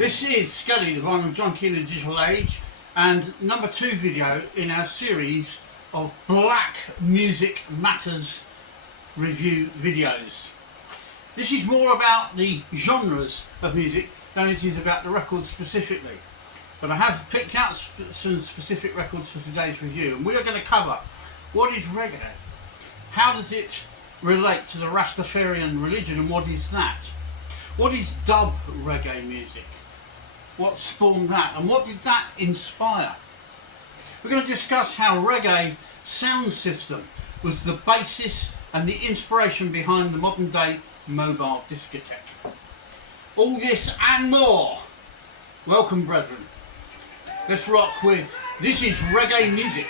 This is Skelly, the Vinyl Junkie in the Digital Age, and number 2 video in our series of Black Music Matters review videos. This is more about the genres of music than it is about the records specifically. But I have picked out some specific records for today's review, and we are going to cover what is reggae, how does it relate to the Rastafarian religion, and what is that? What is dub reggae music? What spawned that, and what did that inspire? We're going to discuss how reggae sound system was the basis and the inspiration behind the modern day mobile discotheque. All this and more. Welcome, brethren. Let's rock with This Is Reggae Music.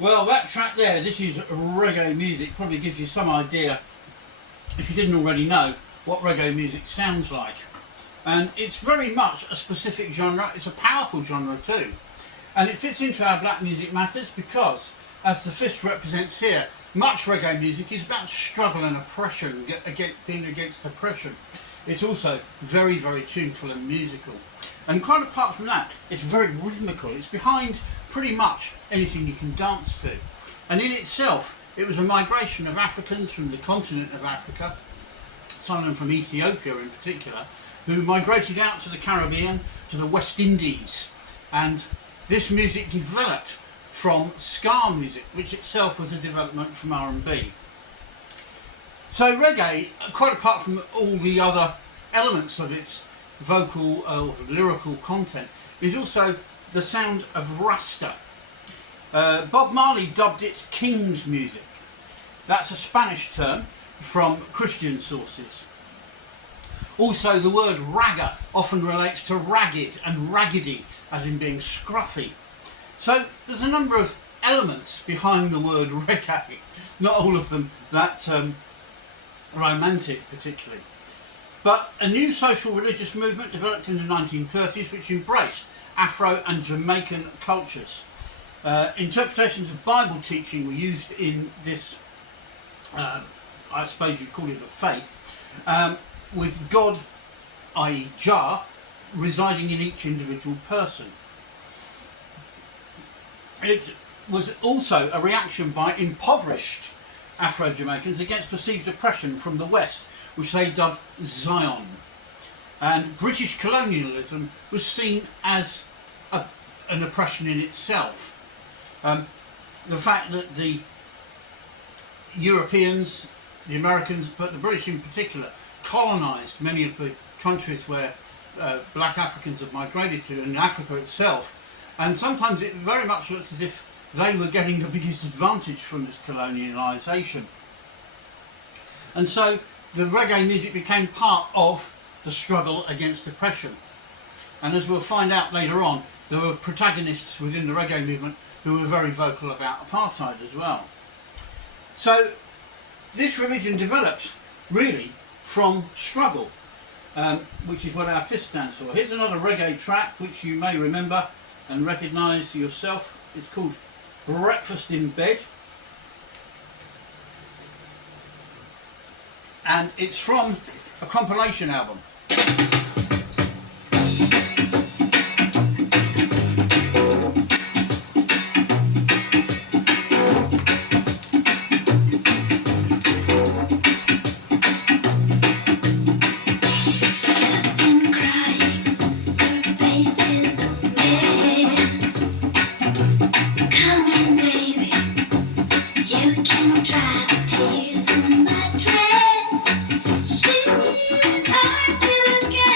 Well, that track there, This Is Reggae Music, probably gives you some idea, if you didn't already know, what reggae music sounds like. And it's very much a specific genre. It's a powerful genre too. And it fits into our Black Music Matters because, as the fist represents here, much reggae music is about struggle and oppression, being against oppression. It's also very, very tuneful and musical. And quite apart from that, it's very rhythmical. It's behind pretty much anything you can dance to. And in itself, it was a migration of Africans from the continent of Africa, some of them from Ethiopia in particular, who migrated out to the Caribbean, to the West Indies. And this music developed from ska music, which itself was a development from R&B. So reggae, quite apart from all the other elements of its vocal or lyrical content, is also the sound of Rasta. Bob Marley dubbed it King's music. That's a Spanish term from Christian sources. Also, the word ragga often relates to ragged and raggedy, as in being scruffy. So there's a number of elements behind the word reggae, not all of them that romantic particularly. But a new social religious movement developed in the 1930s which embraced Afro and Jamaican cultures. Interpretations of Bible teaching were used in this, I suppose you'd call it a faith, with God, i.e. Jah, residing in each individual person. It was also a reaction by impoverished Afro-Jamaicans against perceived oppression from the West, which they dubbed Zion. And British colonialism was seen as an oppression in itself. The fact that the Europeans, the Americans, but the British in particular, colonised many of the countries where black Africans have migrated to, and Africa itself, and sometimes it very much looks as if they were getting the biggest advantage from this colonialisation. And so the reggae music became part of the struggle against oppression. And as we'll find out later on, there were protagonists within the reggae movement who were very vocal about apartheid as well. So this religion developed really from struggle, which is what our fist stands for. Here's another reggae track which you may remember and recognise yourself. It's called Breakfast in Bed. And it's from a compilation album. Tears in my dress, she's hard to get.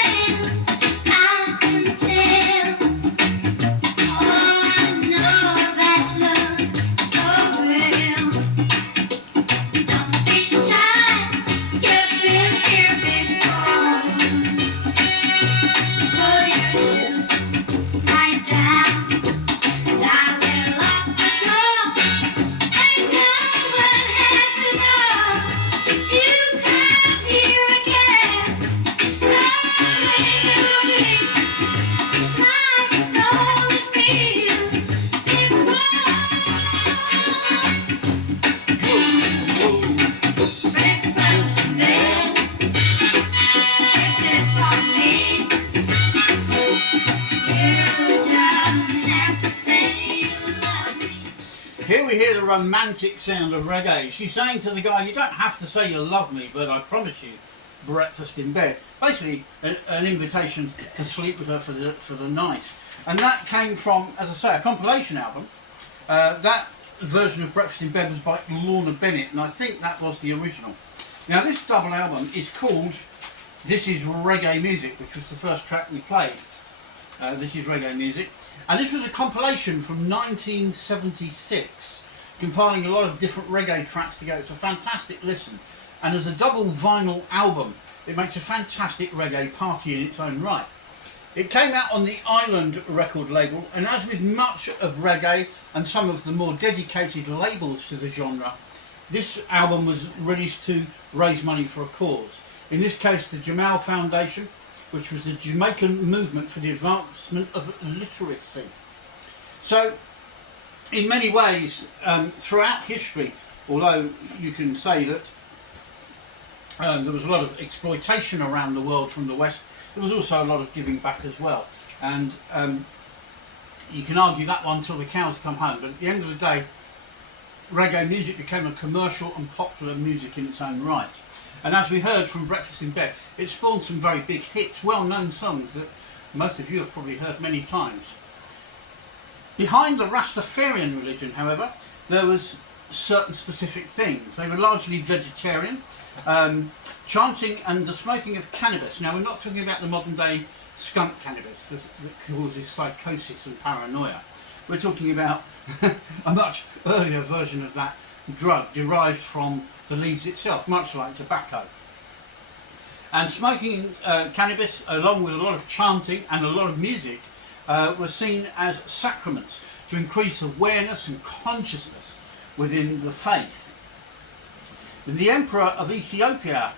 Here we hear the romantic sound of reggae. She's saying to the guy, you don't have to say you love me, but I promise you breakfast in bed. Basically, an invitation to sleep with her for the night. And that came from, as I say, a compilation album. That version of Breakfast in Bed was by Lorna Bennett, and I think that was the original. Now, this double album is called This Is Reggae Music, which was the first track we played. This is Reggae Music. And this was a compilation from 1976, compiling a lot of different reggae tracks together. It's a fantastic listen. And as a double vinyl album, it makes a fantastic reggae party in its own right. It came out on the Island record label, and as with much of reggae and some of the more dedicated labels to the genre, this album was released to raise money for a cause. In this case, the Jamal Foundation, which was the Jamaican movement for the advancement of literacy. So, in many ways, throughout history, although you can say that there was a lot of exploitation around the world from the West, there was also a lot of giving back as well. And you can argue that one till the cows come home, but at the end of the day, reggae music became a commercial and popular music in its own right. And as we heard from Breakfast in Bed, it spawned some very big hits, well-known songs that most of you have probably heard many times. Behind the Rastafarian religion, however, there was certain specific things. They were largely vegetarian, chanting and the smoking of cannabis. Now, we're not talking about the modern-day skunk cannabis that causes psychosis and paranoia. We're talking about a much earlier version of that drug derived from the leaves itself, much like tobacco. And smoking cannabis, along with a lot of chanting and a lot of music, were seen as sacraments to increase awareness and consciousness within the faith. The Emperor of Ethiopia,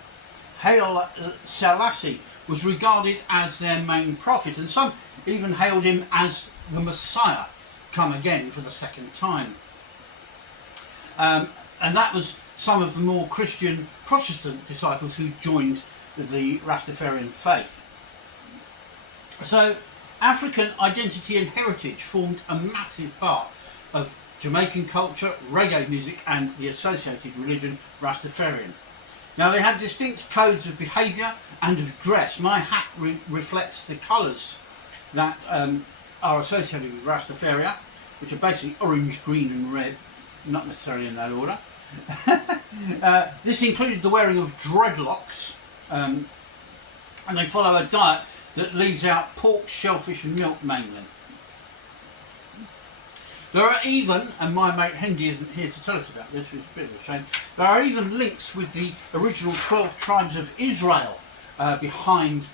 Haile Selassie, was regarded as their main prophet, and some even hailed him as the Messiah, come again for the second time. And that was some of the more Christian Protestant disciples who joined the Rastafarian faith. So African identity and heritage formed a massive part of Jamaican culture, reggae music and the associated religion Rastafarian. Now they had distinct codes of behaviour and of dress. My hat reflects the colours that are associated with Rastafaria, which are basically orange, green and red, not necessarily in that order. This included the wearing of dreadlocks, and they follow a diet that leaves out pork, shellfish and milk mainly. There are even, and my mate Hendy isn't here to tell us about this, which is a bit of a shame, there are even links with the original 12 tribes of Israel behind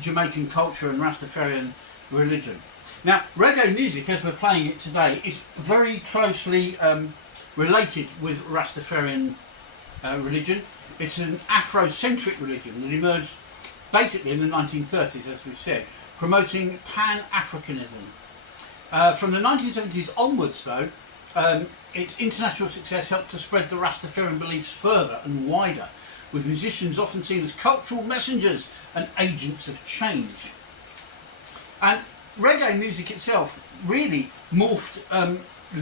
Jamaican culture and Rastafarian religion. Now, reggae music, as we're playing it today, is very closely related with Rastafarian religion. It's an Afrocentric religion that emerged basically in the 1930s, as we've said, promoting Pan-Africanism. From the 1970s onwards, though, its international success helped to spread the Rastafarian beliefs further and wider, with musicians often seen as cultural messengers and agents of change. And reggae music itself really morphed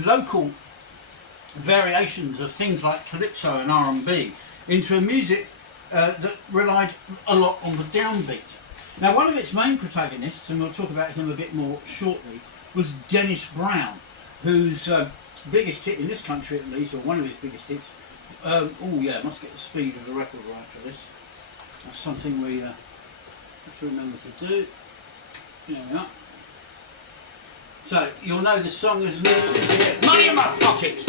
local variations of things like calypso and R&B into a music that relied a lot on the downbeat. Now, one of its main protagonists, and we'll talk about him a bit more shortly, was Dennis Brown, whose biggest hit in this country at least, or one of his biggest hits, oh yeah, must get the speed of the record right for this. That's something we have to remember to do. There we are. So, you'll know the song as Money in My Pocket!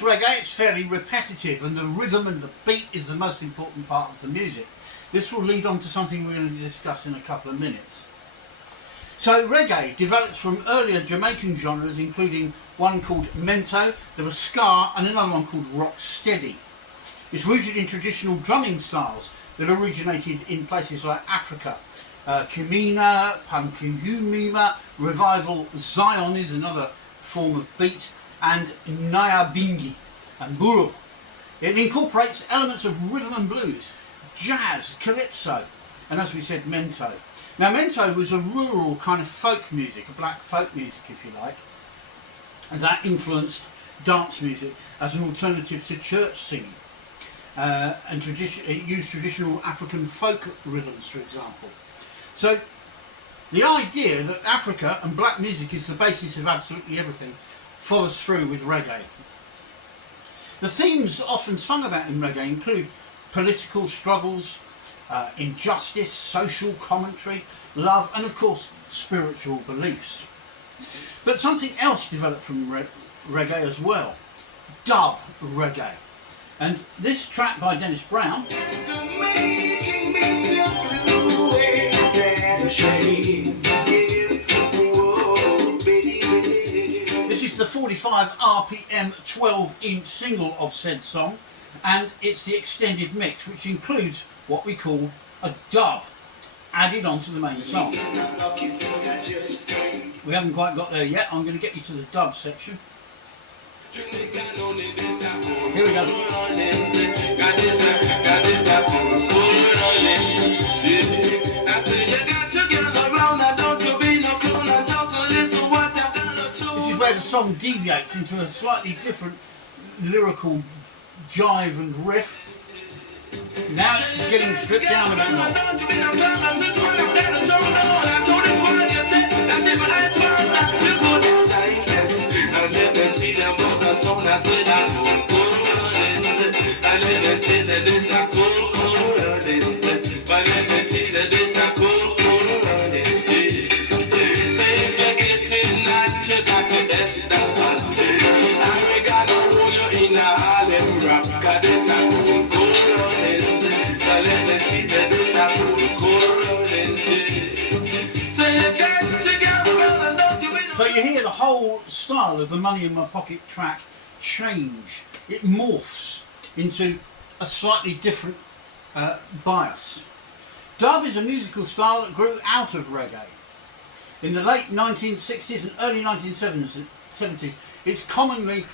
Reggae, it's fairly repetitive, and the rhythm and the beat is the most important part of the music. This will lead on to something we're going to discuss in a couple of minutes. So reggae developed from earlier Jamaican genres, including one called mento, there was ska, and another one called rock steady. It's rooted in traditional drumming styles that originated in places like Africa. Kumina, Pankuyumima, Revival, Zion is another form of beat, and Nyabingi and Buru. It incorporates elements of rhythm and blues, jazz, calypso, and as we said, mento. Now mento was a rural kind of folk music, a black folk music if you like, and that influenced dance music as an alternative to church singing. And it used traditional African folk rhythms, for example. So the idea that Africa and black music is the basis of absolutely everything follows through with reggae. The themes often sung about in reggae include political struggles, injustice, social commentary, love, and of course spiritual beliefs. But something else developed from reggae as well, dub reggae. And this track by Dennis Brown this is the 45 RPM 12-inch single of said song, and it's the extended mix, which includes what we call a dub added onto the main song. We haven't quite got there yet. I'm going to get you to the dub section. Here we go. This is where the song deviates into a slightly different lyrical jive and riff. Now it's getting stripped down a bit more. So you hear the whole style of the Money in My Pocket track change. It morphs into a slightly different bias. Dub is a musical style that grew out of reggae. In the late 1960s and early 1970s, it's commonly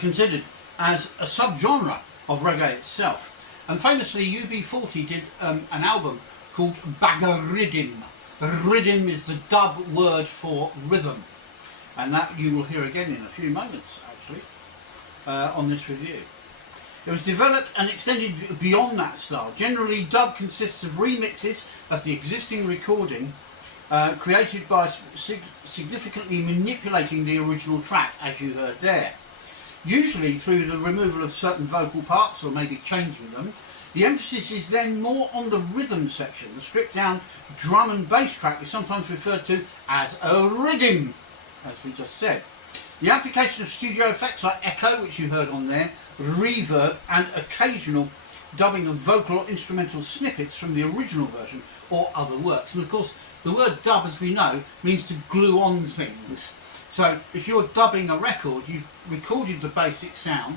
considered as a subgenre of reggae itself. And famously, UB40 did an album called Bagariddim. Riddim is the dub word for rhythm, and that you will hear again in a few moments actually on this review. It was developed and extended beyond that style. Generally, dub consists of remixes of the existing recording created by significantly manipulating the original track, as you heard there. Usually through the removal of certain vocal parts or maybe changing them. The emphasis is then more on the rhythm section. The stripped down drum and bass track is sometimes referred to as a riddim, as we just said. The application of studio effects like echo, which you heard on there, reverb, and occasional dubbing of vocal or instrumental snippets from the original version or other works. And of course, the word dub, as we know, means to glue on things. So if you're dubbing a record, you've recorded the basic sound,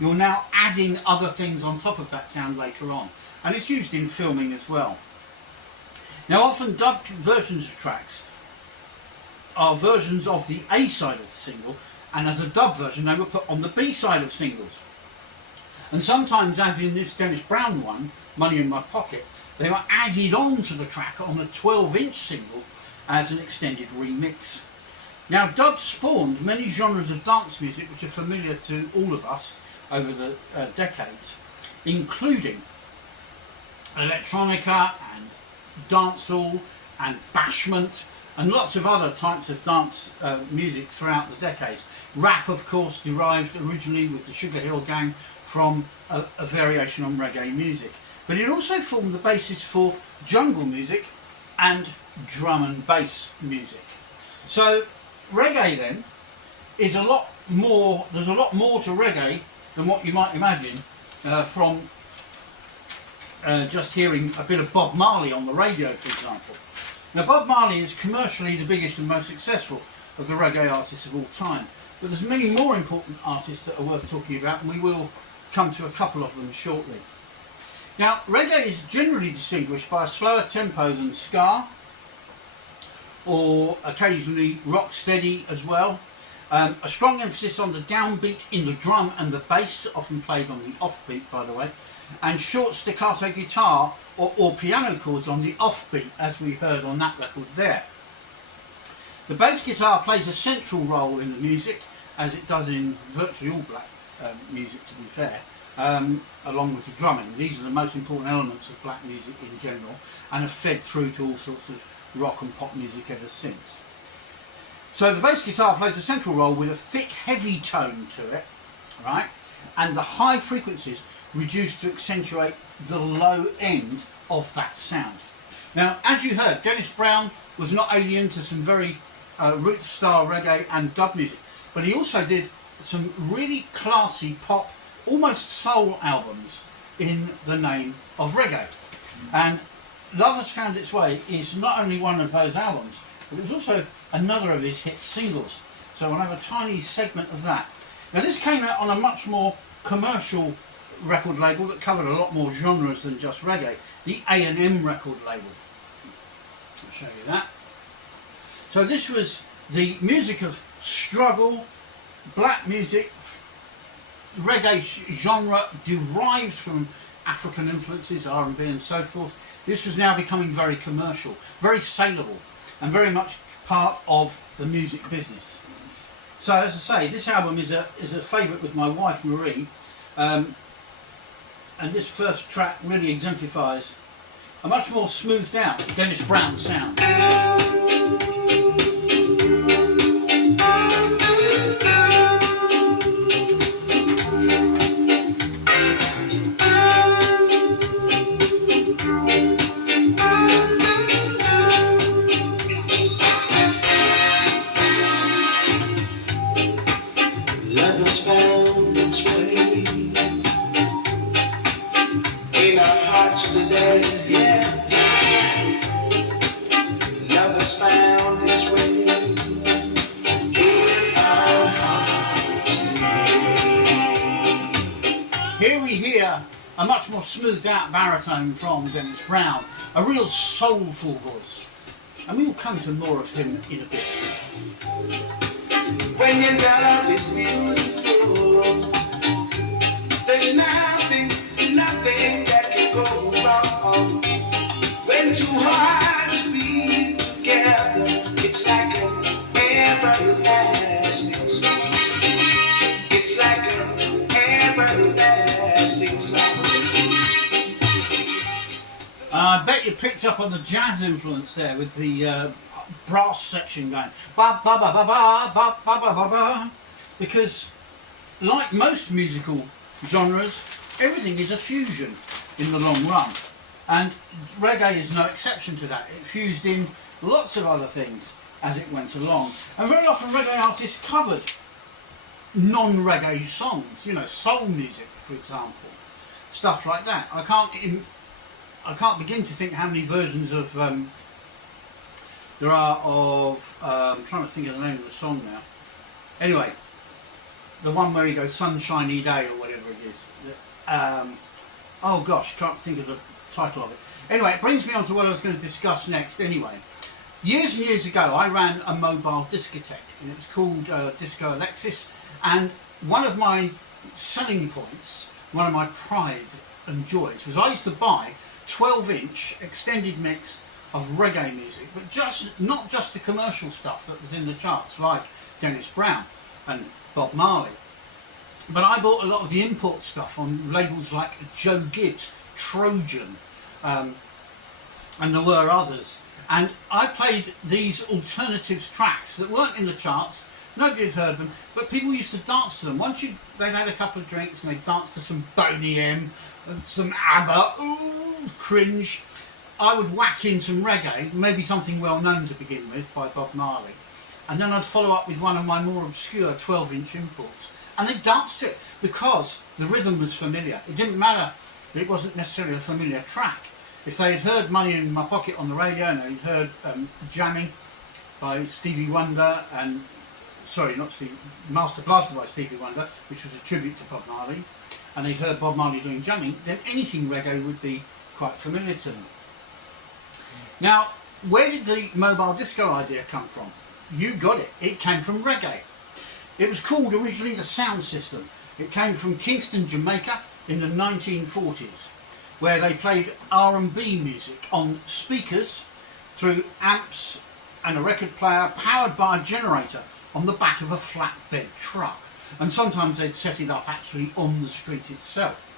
you're now adding other things on top of that sound later on. And it's used in filming as well. Now often dubbed versions of tracks are versions of the A side of the single, and as a dub version they were put on the B side of singles. And sometimes, as in this Dennis Brown one, Money in My Pocket, they were added on to the track on a 12-inch single as an extended remix. Now dub spawned many genres of dance music which are familiar to all of us over the decades, including electronica and dancehall and bashment and lots of other types of dance music throughout the decades. Rap, of course, derived originally with the Sugar Hill Gang from a variation on reggae music. But it also formed the basis for jungle music and drum and bass music. So reggae then is a lot more, there's a lot more to reggae than what you might imagine from just hearing a bit of Bob Marley on the radio, for example. Now Bob Marley is commercially the biggest and most successful of the reggae artists of all time, but there's many more important artists that are worth talking about, and we will come to a couple of them shortly. Now reggae is generally distinguished by a slower tempo than ska, or occasionally rock steady as well. A strong emphasis on the downbeat in the drum and the bass, often played on the offbeat by the way, and short staccato guitar or piano chords on the offbeat, as we heard on that record there. The bass guitar plays a central role in the music, as it does in virtually all black music, to be fair, along with the drumming. These are the most important elements of black music in general, and have fed through to all sorts of rock and pop music ever since. So the bass guitar plays a central role with a thick, heavy tone to it, right? And the high frequencies reduced to accentuate the low end of that sound. Now, as you heard, Dennis Brown was not alien to some very roots style reggae and dub music, but he also did some really classy pop, almost soul albums in the name of reggae. And Love Has Found Its Way is not only one of those albums, but it was also another of his hit singles. So we'll have a tiny segment of that. Now this came out on a much more commercial record label that covered a lot more genres than just reggae, the A&M record label. I'll show you that. So this was the music of struggle, black music, reggae genre derived from African influences, R&B and so forth. This was now becoming very commercial, very saleable, and very much part of the music business. So as I say, this album is a favourite with my wife Marie, and this first track really exemplifies a much more smoothed out Dennis Brown sound. Here we hear a much more smoothed out baritone from Dennis Brown, a real soulful voice, and we will come to more of him in a bit. When your love is beautiful, there's nothing that can go wrong. When two hearts beat together, it's like an everlasting song. It's like an everlasting song. I bet you picked up on the jazz influence there with the brass section going ba ba ba ba ba ba ba ba ba ba, because like most musical genres, everything is a fusion in the long run, and reggae is no exception to that. It fused in lots of other things as it went along, and very often reggae artists covered non-reggae songs, you know, soul music for example, stuff like that. I can't begin to think how many versions of there are of I'm trying to think of the name of the song now. Anyway, the one where he goes Sunshiny Day or whatever it is. Oh gosh, can't think of the title of it. Anyway, it brings me on to what I was going to discuss next anyway. Years and years ago I ran a mobile discotheque, and it was called Disco Alexis, and one of my selling points, one of my pride and joys, was I used to buy 12-inch extended mix of reggae music, but not just the commercial stuff that was in the charts like Dennis Brown and Bob Marley, but I bought a lot of the import stuff on labels like Joe Gibbs, Trojan, and there were others, and I played these alternatives tracks that weren't in the charts, nobody had heard them, but people used to dance to them. Once they'd had a couple of drinks and they'd danced to some Boney M, some ABBA, ooh, cringe, I would whack in some reggae, maybe something well known to begin with by Bob Marley, and then I'd follow up with one of my more obscure 12-inch imports, and they danced to it because the rhythm was familiar. It didn't matter that it wasn't necessarily a familiar track. if they had heard Money in My Pocket on the radio and they'd heard Jamming by Stevie Wonder and, sorry, not Stevie, Master Blaster by Stevie Wonder, which was a tribute to Bob Marley, and they'd heard Bob Marley doing Jamming, then anything reggae would be quite familiar to them. Now, where did the mobile disco idea come from? You got it. It came from reggae. It was called originally the Sound System. It came from Kingston, Jamaica in the 1940s, where they played R&B music on speakers through amps and a record player powered by a generator on the back of a flatbed truck. And sometimes they'd set it up actually on the street itself.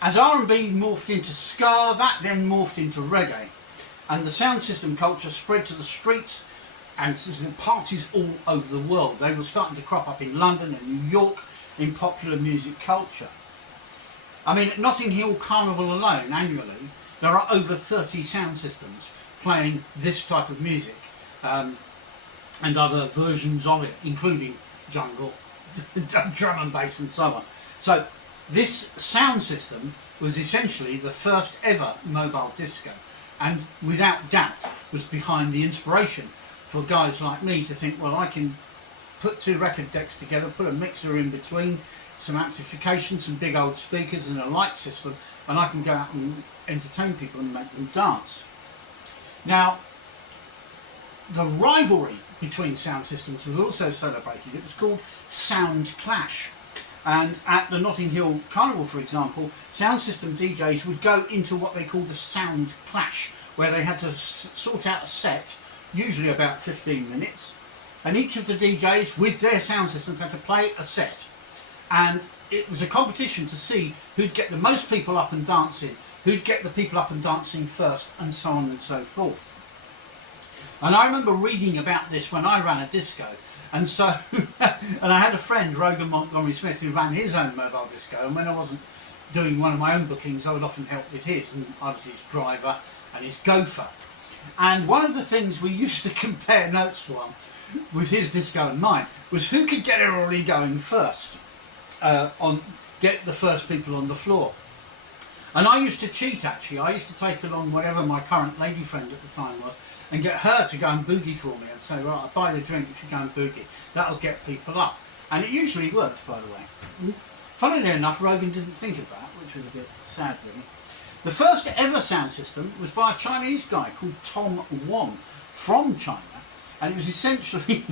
As R&B morphed into ska, that then morphed into reggae. And the sound system culture spread to the streets and to the parties all over the world. They were starting to crop up in London and New York in popular music culture. I mean, at Notting Hill Carnival alone, annually, there are over 30 sound systems playing this type of music and other versions of it, including jungle, drum and bass and so on. So this sound system was essentially the first ever mobile disco, and without doubt was behind the inspiration for guys like me to think, well, I can put two record decks together, put a mixer in between, some amplification, some big old speakers and a light system, and I can go out and entertain people and make them dance. Now, the rivalry between sound systems was also celebrated. It was called Sound Clash. And at the Notting Hill Carnival, for example, sound system DJs would go into what they called the Sound Clash, where they had to sort out a set, usually about 15 minutes, and each of the DJs with their sound systems had to play a set. And it was a competition to see who'd get the most people up and dancing, who'd get the people up and dancing first, and so on and so forth. And I remember reading about this when I ran a disco, and so and I had a friend, Rogan Montgomery Smith, who ran his own mobile disco, and when I wasn't doing one of my own bookings, I would often help with his, and I was his driver and his gopher. And one of the things we used to compare notes on with his disco and mine was who could get everybody going first, get the first people on the floor. And I used to cheat, actually. I used to take along whatever my current lady friend at the time was and get her to go and boogie for me and say, right, I'll buy you a drink if you go and boogie. That'll get people up. And it usually worked, by the way. Funnily enough, Rogan didn't think of that, which was a bit sad, really. The first ever sound system was by a Chinese guy called Tom Wong from China, and it was essentially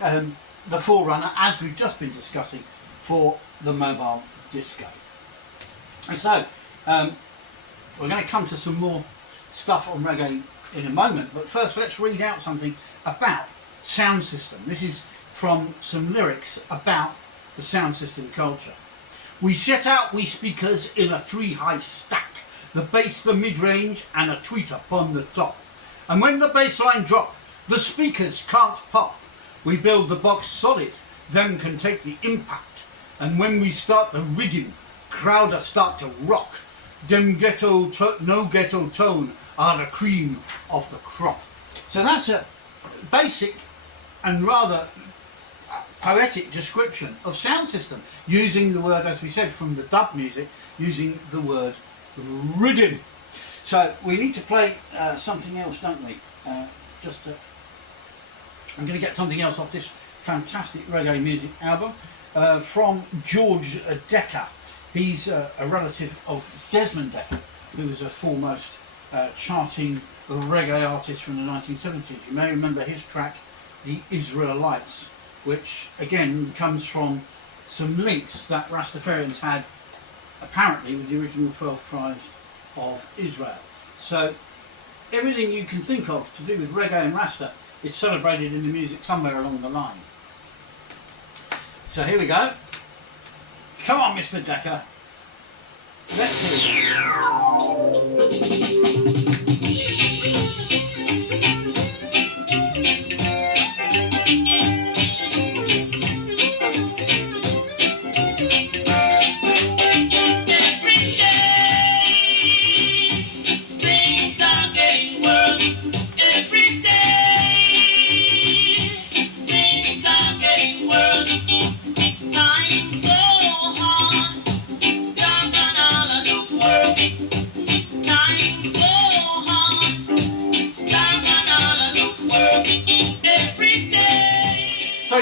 the forerunner, as we've just been discussing, for the mobile disco. And so, we're going to come to some more stuff on reggae in a moment, but first let's read out something about sound system. This is from some lyrics about the sound system culture. We set out we speakers in a three-high stack, the bass, the mid-range, and a tweet up on the top. And when the bass line drop, the speakers can't pop. We build the box solid, them can take the impact. And when we start the rhythm, crowder start to rock. Them no ghetto tone are the cream of the crop. So that's a basic and rather poetic description of sound system, using the word, as we said, from the dub music, using the word rhythm. So we need to play something else, don't we? I'm going to get something else off this fantastic reggae music album from George Decker. He's a relative of Desmond Decker, who was a foremost charting reggae artist from the 1970s. You may remember his track, The Israelites, which again comes from some links that Rastafarians had apparently with the original 12 tribes of Israel. So everything you can think of to do with reggae and Rasta is celebrated in the music somewhere along the line. So here we go. Come on, Mr. Decker. Let's see. Now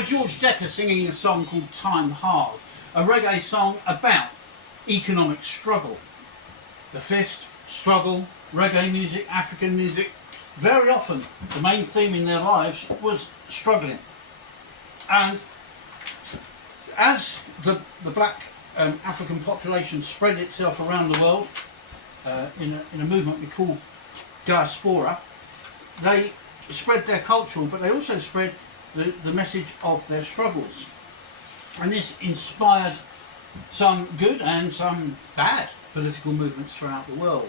heard George Decker singing a song called Time Hard, a reggae song about economic struggle. The fist, struggle, reggae music, African music, very often the main theme in their lives was struggling. And as the black African population spread itself around the world in a movement we call diaspora, they spread their cultural, but they also spread the message of their struggles. And this inspired some good and some bad political movements throughout the world.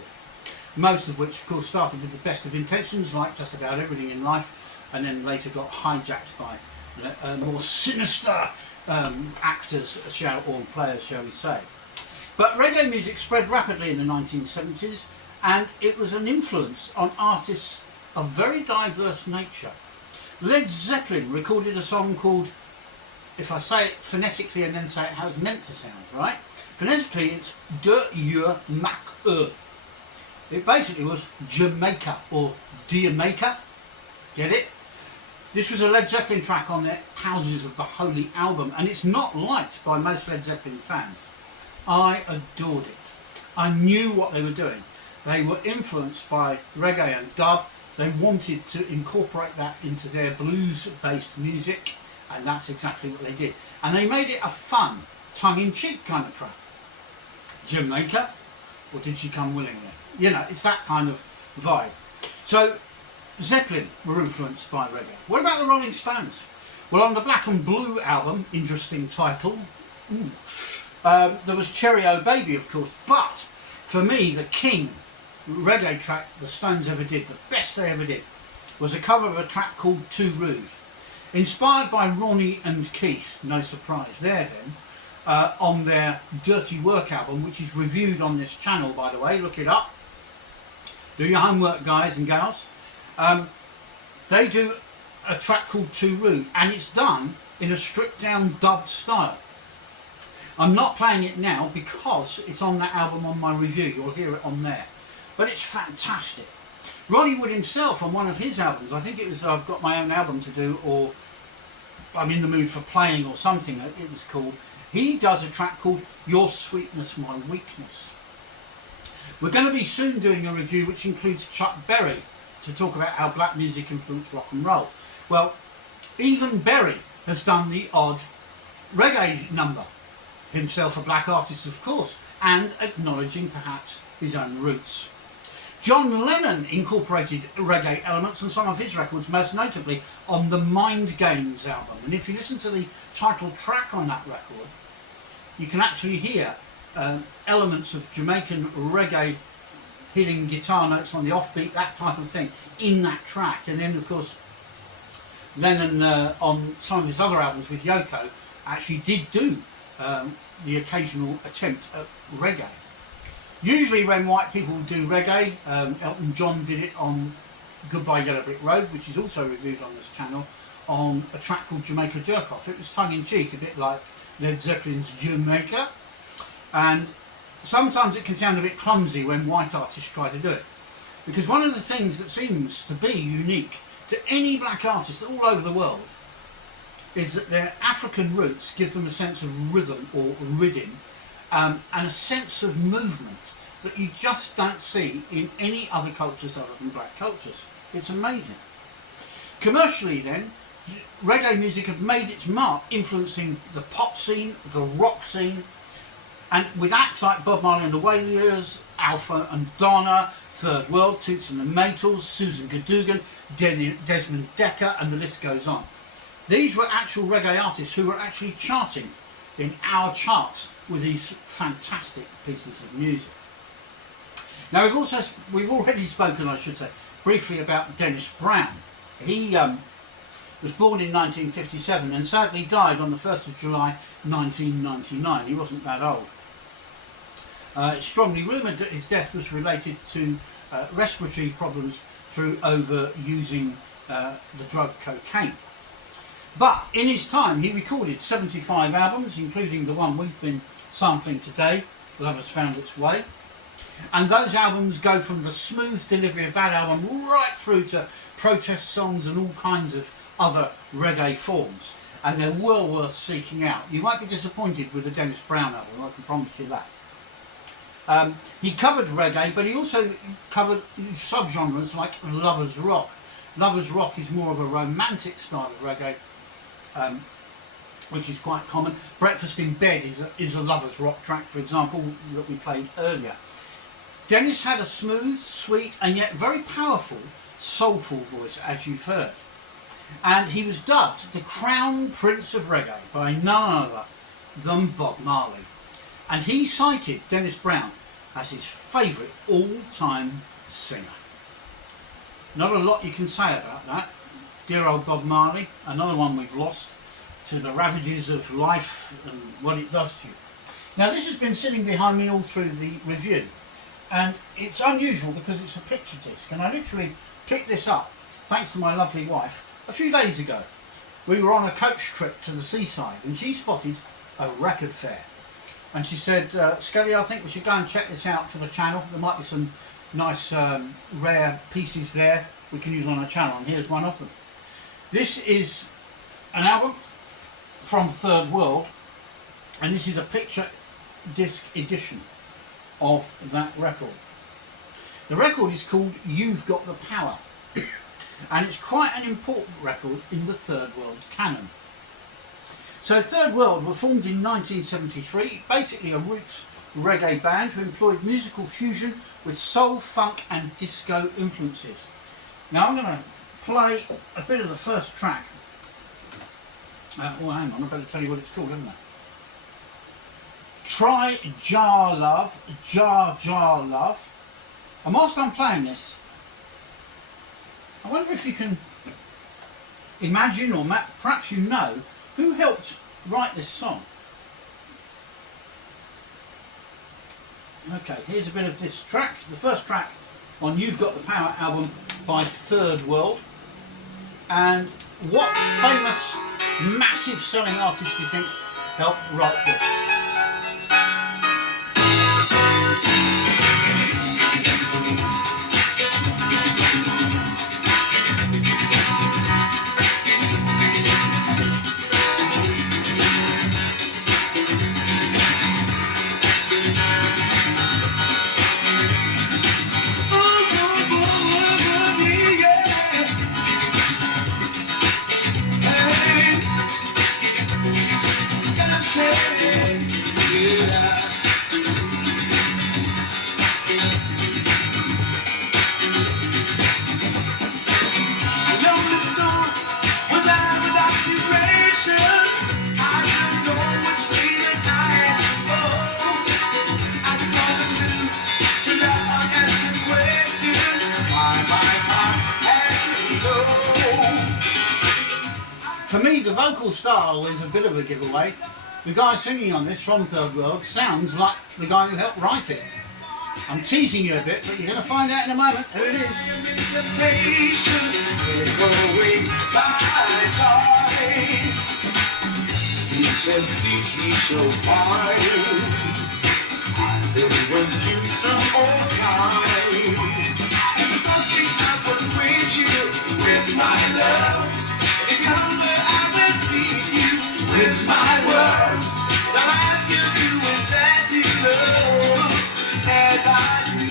Most of which, of course, started with the best of intentions, like just about everything in life, and then later got hijacked by more sinister actors or players, shall we say. But reggae music spread rapidly in the 1970s, and it was an influence on artists of very diverse nature. Led Zeppelin recorded a song called, if I say it phonetically and then say it how it's meant to sound, right? Phonetically it's De Je Mak E. It basically was Jamaica or Jamaica. Get it? This was a Led Zeppelin track on their Houses of the Holy album, and it's not liked by most Led Zeppelin fans. I adored it. I knew what they were doing. They were influenced by reggae and dub. They wanted to incorporate that into their blues-based music, and that's exactly what they did. And they made it a fun, tongue-in-cheek kind of track. Jamaica, or did she come willingly? You know, it's that kind of vibe. So Zeppelin were influenced by reggae. What about the Rolling Stones? Well, on the Black and Blue album, interesting title, there was Cherry O Baby, of course, but for me, the king reggae track the Stones ever did, the best they ever did, was a cover of a track called Too Rude. Inspired by Ronnie and Keith, no surprise there then, on their Dirty Work album, which is reviewed on this channel, by the way, look it up. Do your homework, guys and gals. They do a track called Too Rude, and it's done in a stripped down dubbed style. I'm not playing it now because it's on that album on my review, you'll hear it on there. But it's fantastic. Ronnie Wood himself, on one of his albums, I think it was I've Got My Own Album to Do, or I'm in the Mood for Playing, or something it was called, he does a track called Your Sweetness, My Weakness. We're going to be soon doing a review which includes Chuck Berry to talk about how black music influenced rock and roll. Well, even Berry has done the odd reggae number, himself a black artist of course, and acknowledging perhaps his own roots. John Lennon incorporated reggae elements on some of his records, most notably on the Mind Games album. And if you listen to the title track on that record, you can actually hear elements of Jamaican reggae hitting guitar notes on the offbeat, that type of thing, in that track. And then, of course, Lennon, on some of his other albums with Yoko, actually did do the occasional attempt at reggae. Usually when white people do reggae, Elton John did it on Goodbye Yellow Brick Road, which is also reviewed on this channel, on a track called Jamaica Jerk Off. It was tongue-in-cheek, a bit like Led Zeppelin's Jamaica, and sometimes it can sound a bit clumsy when white artists try to do it, because one of the things that seems to be unique to any black artist all over the world is that their African roots give them a sense of rhythm or rhythm, and a sense of movement that you just don't see in any other cultures other than black cultures. It's amazing. Commercially then, reggae music had made its mark, influencing the pop scene, the rock scene, and with acts like Bob Marley and the Wailers, Alpha and Donna, Third World, Toots and the Maytals, Susan Cadogan, Desmond Dekker, and the list goes on. These were actual reggae artists who were actually charting in our charts with these fantastic pieces of music. Now we've already spoken, I should say, briefly about Dennis Brown. He was born in 1957 and sadly died on the 1st of July 1999. He wasn't that old. It's strongly rumoured that his death was related to respiratory problems through overusing the drug cocaine. But in his time he recorded 75 albums, including the one we've been sampling today, Love Has Found Its Way. And those albums go from the smooth delivery of that album right through to protest songs and all kinds of other reggae forms. and they're well worth seeking out. You won't be disappointed with the Dennis Brown album, I can promise you that. He covered reggae, but he also covered subgenres like lovers rock. Lovers rock is more of a romantic style of reggae, which is quite common. Breakfast in Bed is a lovers rock track, for example, that we played earlier. Dennis had a smooth, sweet and yet very powerful, soulful voice, as you've heard. And he was dubbed the Crown Prince of Reggae by none other than Bob Marley. And he cited Dennis Brown as his favourite all-time singer. Not a lot you can say about that. Dear old Bob Marley, another one we've lost to the ravages of life and what it does to you. Now this has been sitting behind me all through the review, and it's unusual because it's a picture disc, and I literally picked this up thanks to my lovely wife a few days ago. We were on a coach trip to the seaside and she spotted a record fair, and she said, Skelly, I think we should go and check this out for the channel. There might be some nice rare pieces there we can use on our channel, and here's one of them. This is an album from Third World, and this is a picture disc edition of that record. The record is called You've Got the Power, and it's quite an important record in the Third World canon. So Third World were formed in 1973, basically a roots reggae band who employed musical fusion with soul, funk and disco influences. Now I'm going to play a bit of the first track. Oh, hang on, I better tell you what it's called, haven't I? Try Jar Love, Jar Jar Love. And whilst I'm playing this, I wonder if you can imagine, or perhaps you know, who helped write this song. Okay, here's a bit of this track, the first track on You've Got the Power album by Third World. And what famous, massive selling artist do you think helped write this? For me, the vocal style is a bit of a giveaway. The guy singing on this from Third World sounds like the guy who helped write it. I'm teasing you a bit, but you're going to find out in a moment who it is. He said, seek me shall find. I've been with you the whole time. Must be I will greet you with my love. If you hunger, I will feed you with my word. What I'll ask you to do is that you love as I do.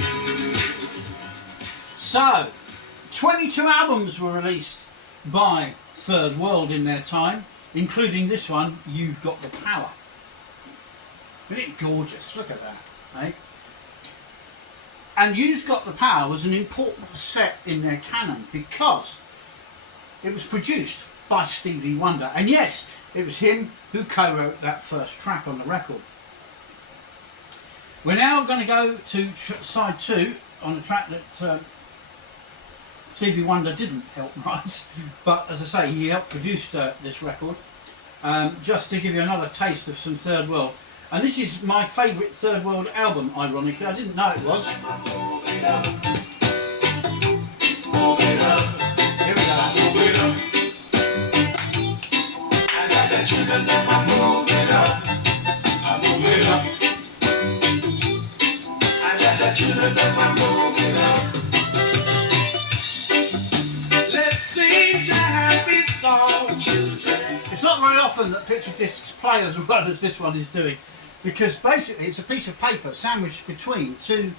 So, 22 albums were released by Third World in their time, including this one, You've Got the Power. Isn't it gorgeous? Look at that, eh? And You've Got the Power was an important set in their canon because it was produced by Stevie Wonder. And yes, it was him who co-wrote that first track on the record. We're now going to go to side 2 on a track that Stevie Wonder didn't help write, but as I say, he helped produce this record, just to give you another taste of some Third World. And this is my favourite Third World album, ironically. I didn't know it was. Here we go. It's not very often that picture discs play as well as this one is doing, because basically it's a piece of paper sandwiched between two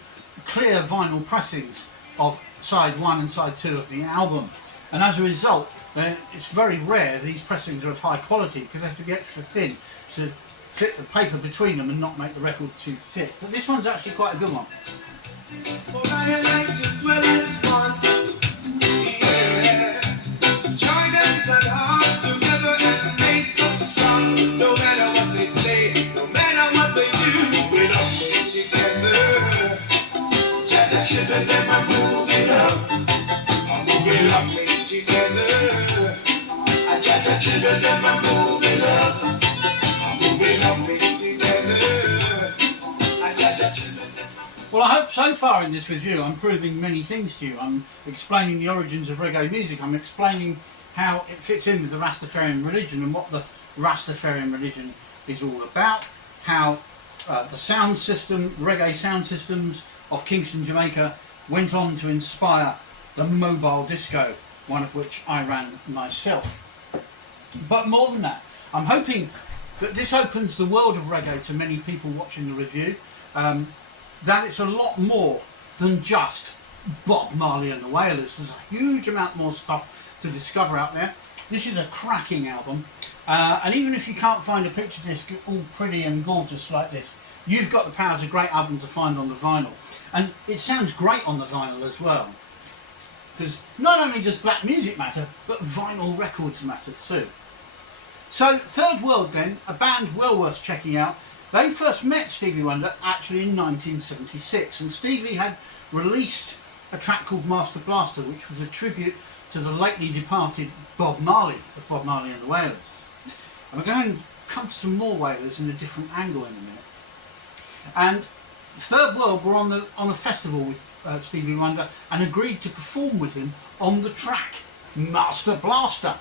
clear vinyl pressings of side 1 and side 2 of the album, and as a result it's very rare these pressings are of high quality because they have to be extra thin to fit the paper between them and not make the record too thick. But this one's actually quite a good one. Well, I hope so far in this review I'm proving many things to you. I'm explaining the origins of reggae music, I'm explaining how it fits in with the Rastafarian religion and what the Rastafarian religion is all about, how the sound system, reggae sound systems of Kingston, Jamaica went on to inspire the mobile disco, one of which I ran myself. But more than that, I'm hoping that this opens the world of reggae to many people watching the review, that it's a lot more than just Bob Marley and the Wailers. There's a huge amount more stuff to discover out there. This is a cracking album, and even if you can't find a picture disc all pretty and gorgeous like this, you've got the power as a great album to find on the vinyl. And it sounds great on the vinyl as well, because not only does black music matter, but vinyl records matter too. So Third World then, a band well worth checking out. They first met Stevie Wonder actually in 1976, and Stevie had released a track called Master Blaster, which was a tribute to the lately departed Bob Marley of Bob Marley and the Wailers. And we're going to come to some more Wailers in a different angle in a minute. And Third World were on the festival with Stevie Wonder and agreed to perform with him on the track Master Blaster.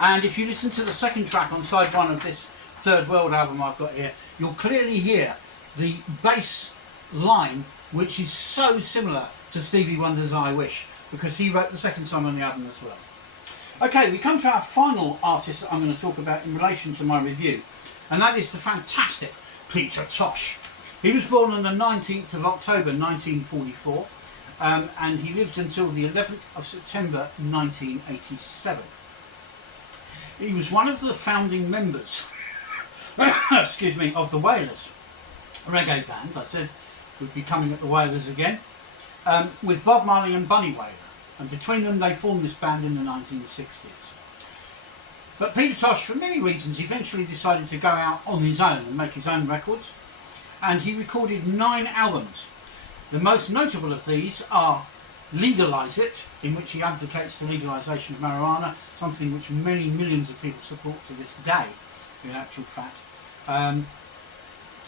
And if you listen to the second track on side 1 of this Third World album I've got here, you'll clearly hear the bass line, which is so similar to Stevie Wonder's I Wish, because he wrote the second song on the album as well. Okay, we come to our final artist that I'm going to talk about in relation to my review, and that is the fantastic Peter Tosh. He was born on the 19th of October 1944, and he lived until the 11th of September 1987. He was one of the founding members excuse me, of the Wailers, a reggae band. I said would be coming at the Wailers again, with Bob Marley and Bunny Wailer, and between them they formed this band in the 1960s. But Peter Tosh, for many reasons, eventually decided to go out on his own and make his own records, and he recorded 9 albums. The most notable of these are Legalise It, in which he advocates the legalisation of marijuana, something which many millions of people support to this day, in actual fact.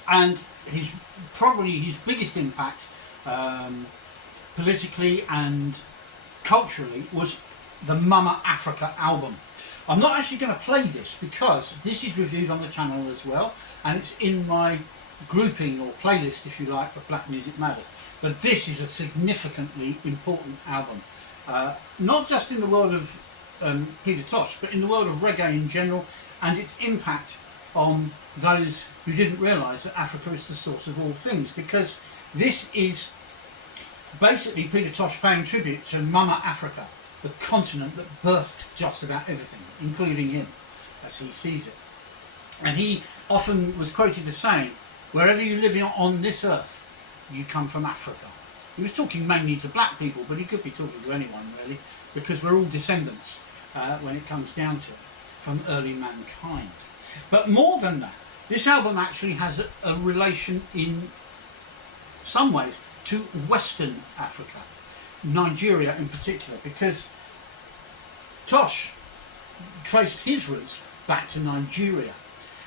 And probably his biggest impact politically and culturally was the Mama Africa album. I'm not actually going to play this because this is reviewed on the channel as well, and it's in my grouping or playlist, if you like, of Black Music Matters. But this is a significantly important album, not just in the world of Peter Tosh, but in the world of reggae in general, and its impact on those who didn't realise that Africa is the source of all things, because this is basically Peter Tosh paying tribute to Mama Africa, the continent that birthed just about everything, including him, as he sees it. And he often was quoted as saying, wherever you live on this earth, you come from Africa. He was talking mainly to black people, but he could be talking to anyone really, because we're all descendants, when it comes down to it, from early mankind. But more than that, this album actually has a relation in some ways to Western Africa, Nigeria in particular, because Tosh traced his roots back to Nigeria.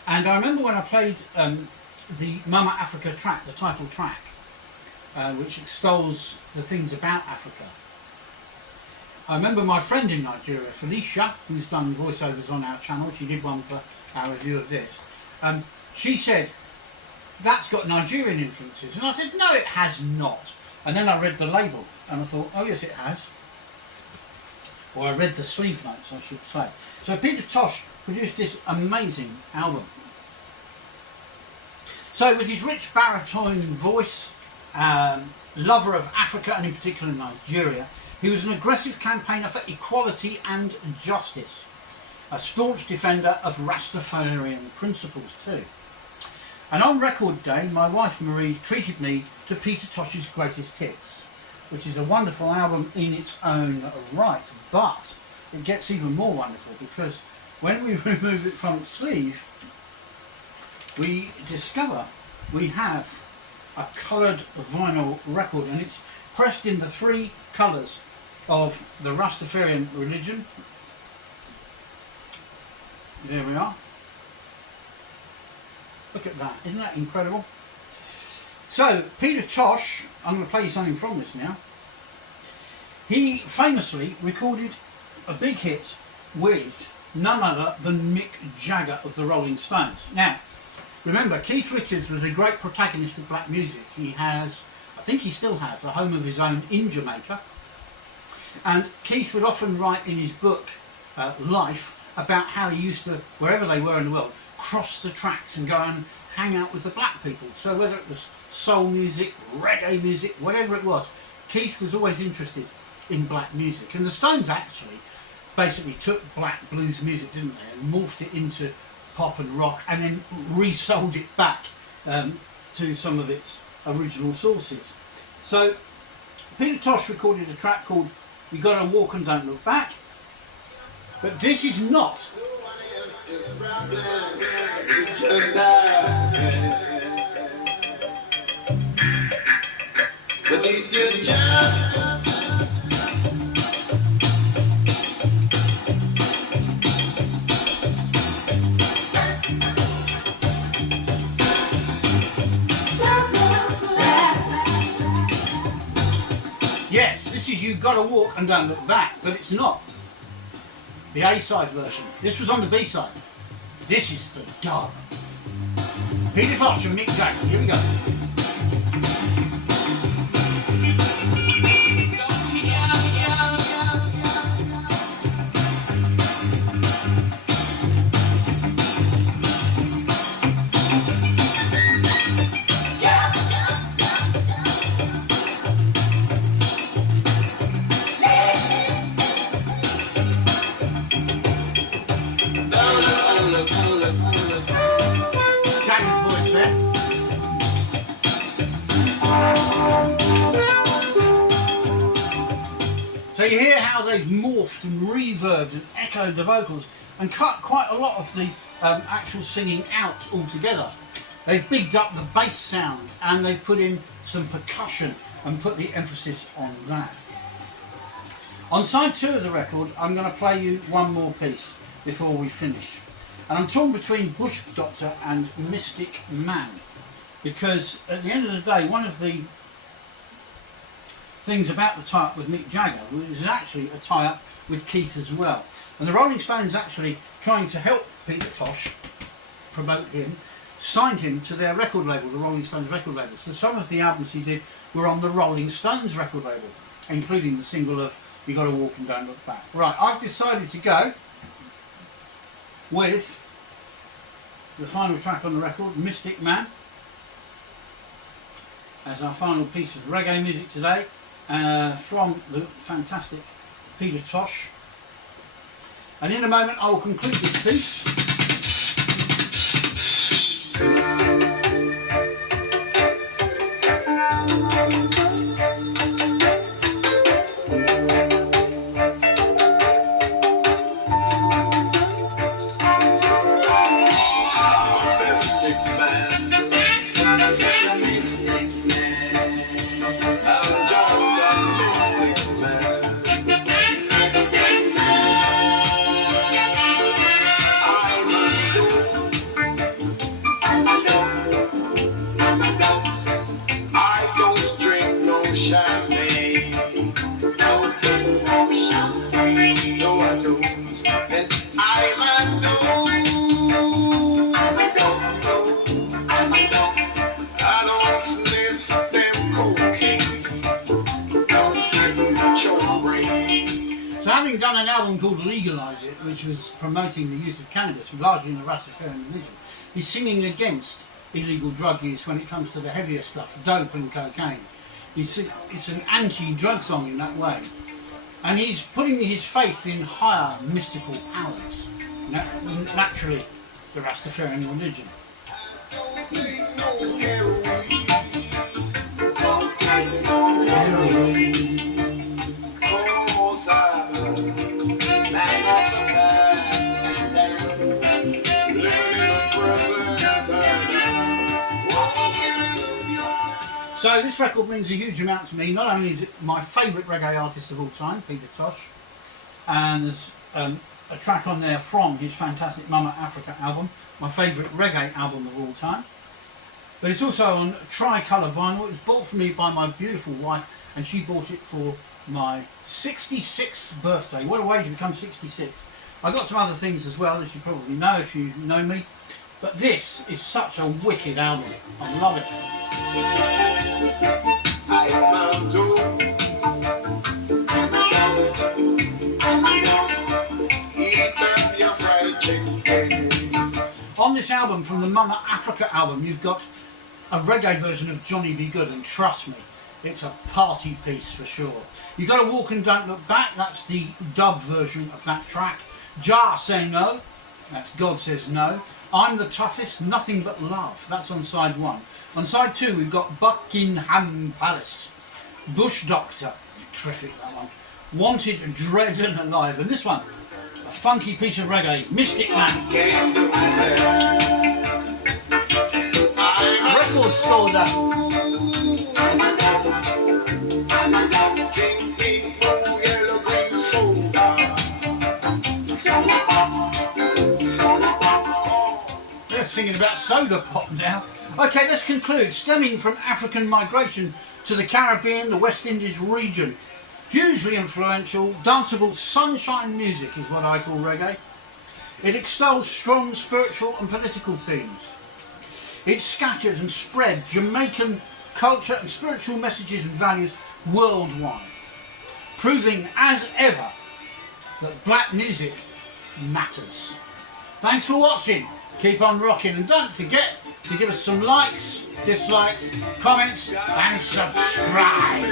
And I remember when I played the Mama Africa track, the title track, which extols the things about Africa. I remember my friend in Nigeria, Felicia, who's done voiceovers on our channel, she did one for our review of this, she said, that's got Nigerian influences. And I said, no, it has not. And then I read the label and I thought, oh yes, it has. or I read the sleeve notes, I should say. So Peter Tosh produced this amazing album. So with his rich baritone voice, lover of Africa and in particular Nigeria, he was an aggressive campaigner for equality and justice, a staunch defender of Rastafarian principles too. And on record day, my wife Marie treated me to Peter Tosh's greatest hits, which is a wonderful album in its own right, but it gets even more wonderful because when we remove it from its sleeve, we discover we have a coloured vinyl record, and it's pressed in the 3 colours of the Rastafarian religion. There we are. Look at that, isn't that incredible? So, Peter Tosh, I'm going to play you something from this now. He famously recorded a big hit with none other than Mick Jagger of the Rolling Stones. Now, remember, Keith Richards was a great protagonist of black music. He has, I think he still has, a home of his own in Jamaica. And Keith would often write in his book, Life, about how he used to, wherever they were in the world, cross the tracks and go and hang out with the black people. So whether it was soul music, reggae music, whatever it was, Keith was always interested in black music. And the Stones actually basically took black blues music, didn't they, and morphed it into pop and rock and then resold it back to some of its original sources. So Peter Tosh recorded a track called You Gotta Walk and Don't Look Back, but this is not. Yes, this is You Gotta Walk and Don't Look Back, but it's not the A-side version. This was on the B-side. This is the dub. Peter Tosh and Mick Jagger. Here we go. Jagger's voice there. So you hear how they've morphed and reverbed and echoed the vocals and cut quite a lot of the actual singing out altogether. They've bigged up the bass sound and they've put in some percussion and put the emphasis on that. On side 2 of the record, I'm going to play you one more piece before we finish. And I'm torn between Bush Doctor and Mystic Man, because at the end of the day, one of the things about the tie-up with Mick Jagger was actually a tie-up with Keith as well. And the Rolling Stones, actually trying to help Peter Tosh promote him, signed him to their record label, the Rolling Stones record label. So some of the albums he did were on the Rolling Stones record label, including the single of You Gotta Walk and Don't Look Back. Right, I've decided to go with the final track on the record, Mystic Man, as our final piece of reggae music today, from the fantastic Peter Tosh. And in a moment I will conclude this piece. I So having done an album called Legalise It, which was promoting the use of cannabis, largely in the Rastafarian religion, he's singing against illegal drug use when it comes to the heavier stuff, dope and cocaine. It's an anti-drug song in that way. And he's putting his faith in higher mystical powers, naturally the Rastafarian religion. So this record means a huge amount to me. Not only is it my favourite reggae artist of all time, Peter Tosh, and there's a track on there from his fantastic Mama Africa album, my favourite reggae album of all time. But it's also on tricolour vinyl. It was bought for me by my beautiful wife, and she bought it for my 66th birthday. What a way to become 66. I got some other things as well, as you probably know if you know me. But this is such a wicked album. I love it. On this album, from the Mama Africa album, you've got a reggae version of Johnny Be Good, and trust me, it's a party piece for sure. You've got to Walk and Don't Look Back, that's the dub version of that track. Jah Say No, that's God Says No. I'm the Toughest, Nothing But Love, that's on side 1. On side 2 we've got Buckingham Palace, Bush Doctor, terrific that one, Wanted, Dread and Alive, and this one, a funky piece of reggae, Mystic Man. Record store that. They're singing about soda pop now. Okay, let's conclude. Stemming from African migration to the Caribbean, the West Indies region, hugely influential, danceable sunshine music is what I call reggae. It extols strong spiritual and political themes. It scattered and spread Jamaican culture and spiritual messages and values worldwide, proving as ever that black music matters. Thanks for watching. Keep on rocking, and don't forget to give us some likes, dislikes, comments and subscribe.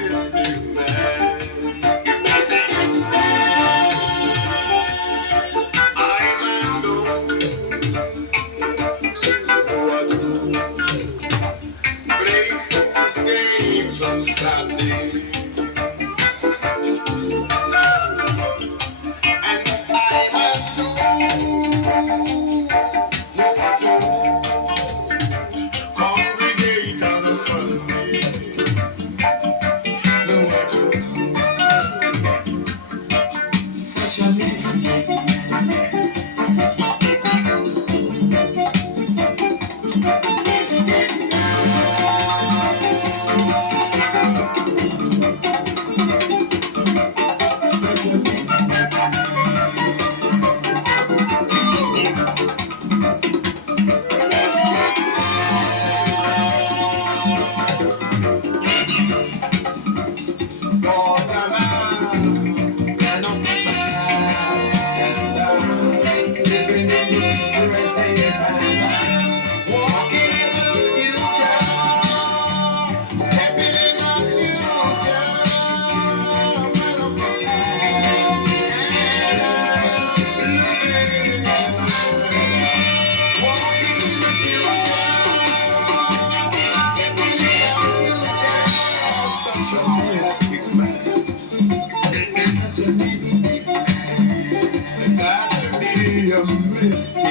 Got to be a mystery.